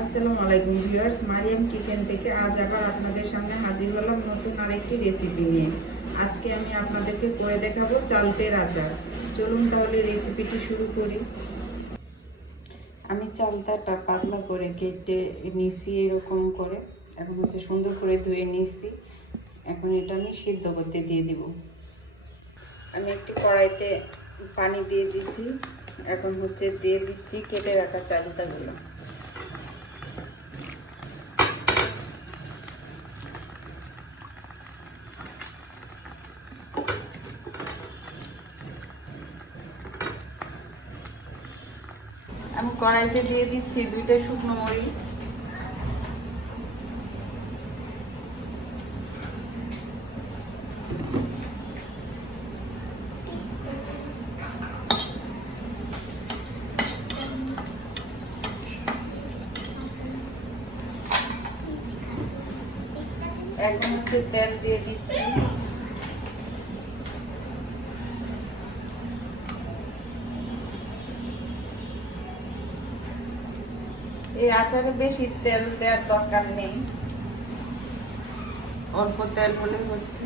আসসালামু আলাইকুম ভিউয়ার্স, মারিয়াম কিচেন থেকে আজ আবার আপনাদের সামনে হাজির হলাম নতুন আরেকটি রেসিপি নিয়ে। আজকে আমি আপনাদেরকে করে দেখাবো চালতের আচার। চলুন তাহলে রেসিপিটি শুরু করি। আমি চালতাটা পাতলা করে কেটে নিছি এরকম করে। এখন সুন্দর করে ধুয়ে নিছি। এখন এটা আমি সিদ্ধ করতে দিয়ে দিব। আমি একটি কড়াইতে পানি দিয়ে দিছি। এখন দিয়ে দিচ্ছি কেটে রাখা চালতাগুলো। আমি কড়াইতে দিয়ে দিচ্ছি 2টা শুকনো মরিচ, এখন তেল দিয়ে দিচ্ছি। এই আচারে বেশি তেল দেওয়ার দরকার নেই, অল্প তেল হলে হচ্ছে।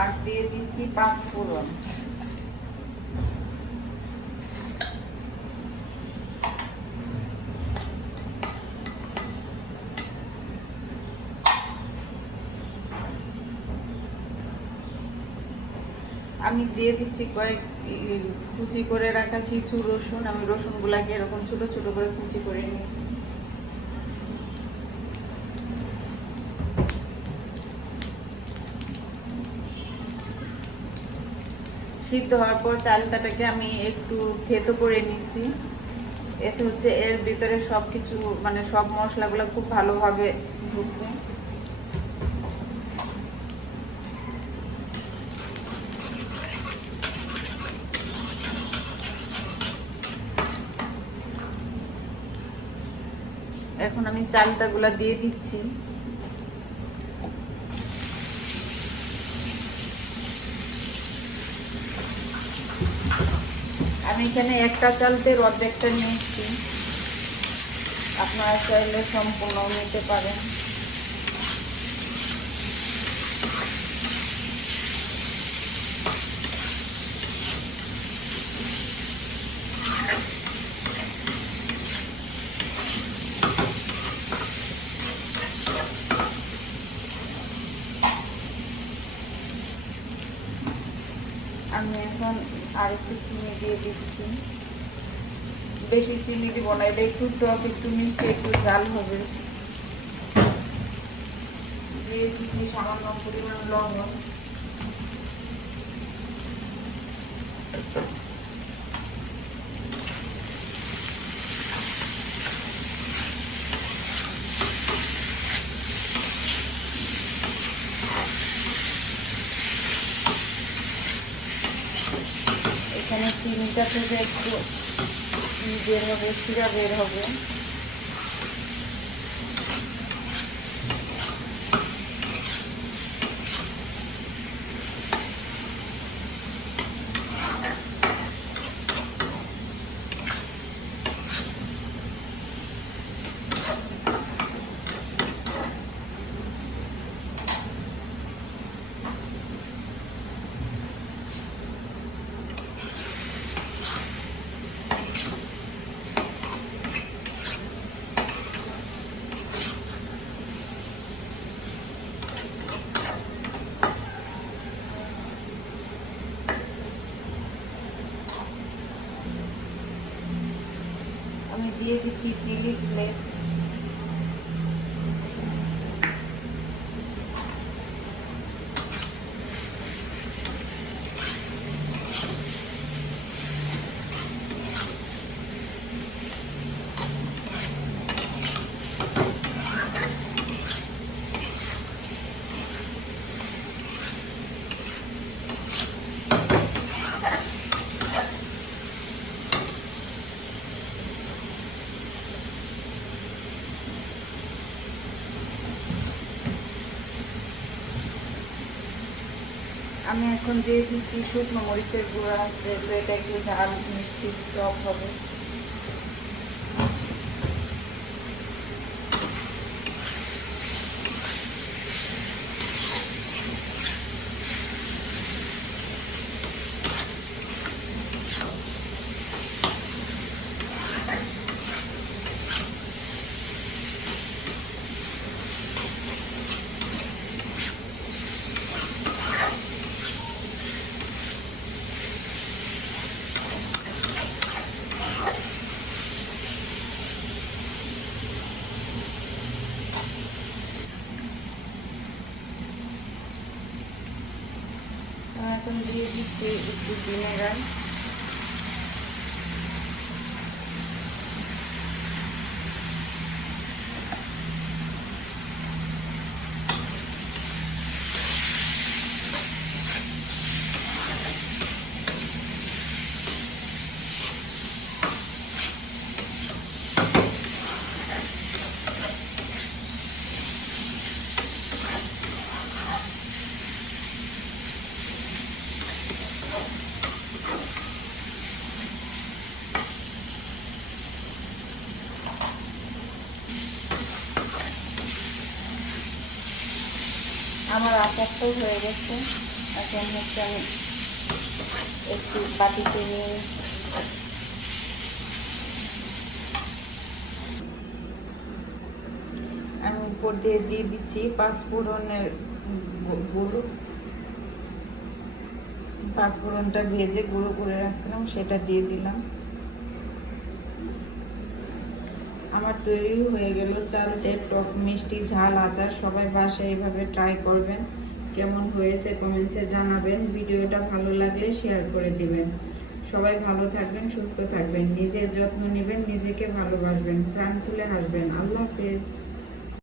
আর দিয়ে দিচ্ছি 5 ফোড়ন। আমি দিয়ে দিচ্ছি কয়েক কুচি করে রাখা কিছু রসুন। আমি রসুনগুলাকে এরকম ছোট ছোট করে কুচি করে নিয়েছি। সিদ্ধ হওয়ার পর চালটাকে আমি একটু থেতো করে নিচ্ছি। এতে এর ভিতরে সবকিছু মানে সব মশলাগুলো খুব ভালোভাবে ঢুকবে। এখন আমি চালটাগুলা দিয়ে দিচ্ছি। আমি এখানে একটা চালতের অর্ধেকটা নিয়েছি, আপনারা চাইলে সম্পূর্ণ নিতে পারেন। আমি এখন আরেকটু চিনি দিয়ে দিচ্ছি। বেশি চিনি দিব না, এটা একটু টক, একটু মিষ্টি, একটু ঝাল হবে। দিয়ে দিচ্ছি সামান্য পরিমাণ লবণ। এখানে চিনিটা থেকে একটু বের হবে, শিরা বের হবে। আমি দিয়ে দিচ্ছি চিলি ফ্লেক্স। আমি এখন দিয়ে দিচ্ছি শুকনো মরিচের গুঁড়া, যেহেতু এটা একটু ঝাল মিষ্টি টক হবে। এখন দিয়ে দিচ্ছি একটু ভিনেগার। আমার আচারটাও হয়ে গেছে। এখন হচ্ছে আমি একটু বাটিতে নিয়ে আমি উপর দিয়ে দিয়ে দিচ্ছি পাঁচফোড়নের গুঁড়ো। পাঁচফোড়নটা ভেজে গুঁড়ো করে রাখছিলাম, সেটা দিয়ে দিলাম। আমার তৈরি হয়ে গেল চালতে টক মিষ্টি ঝাল আচার। সবাই বাসায় এইভাবে ট্রাই করবেন। কেমন হয়েছে কমেন্টসে জানাবেন। ভিডিওটা ভালো লাগলে শেয়ার করে দিবেন। সবাই ভালো থাকবেন, সুস্থ থাকবেন, নিজের যত্ন নেবেন, নিজেকে ভালোবাসবেন, প্রাণ খুলে হাসবেন। আল্লাহ হাফেজ।